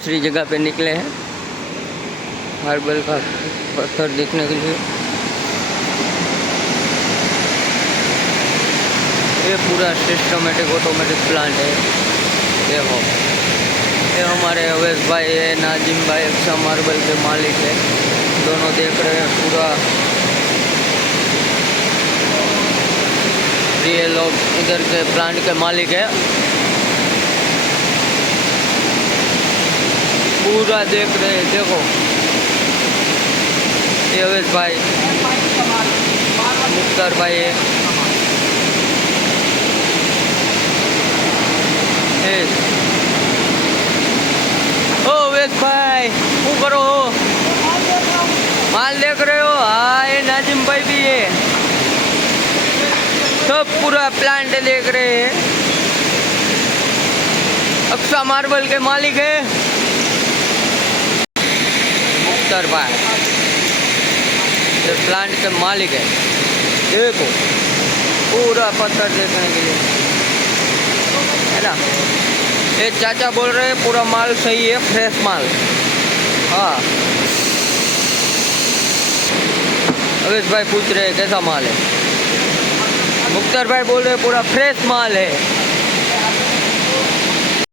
दूसरी जगह पे निकले हैं मार्बल का पत्थर देखने के लिए। ये पूरा सिस्टमेटिक ऑटोमेटिक प्लांट है। देखो ये हमारे अवैस भाई है, नाजिम भाई अक्सा मार्बल के मालिक है, दोनों देख रहे हैं पूरा। ये लोग इधर के प्लांट के मालिक है, पूरा देख रहे हैं। देखो ये अवैस भाई, मुख्तार भाई है, ओ अवैस भाई શું કરો हो? माल देख रहे हो? हाँ ये नाजिम भाई भी है, सब पूरा प्लांट देख रहे हैं। अक्सा मार्बल के मालिक है मुख्तार भाई, ये प्लांट के मालिक है। देखो पूरा पत्थर देखने के लिए है ना। ये चाचा बोल रहे हैं पूरा माल सही है, फ्रेश माल। हाँ अवेश भाई पूछ रहे हैं कैसा माल है, मुख्तार भाई बोल रहे हैं पूरा फ्रेश माल है।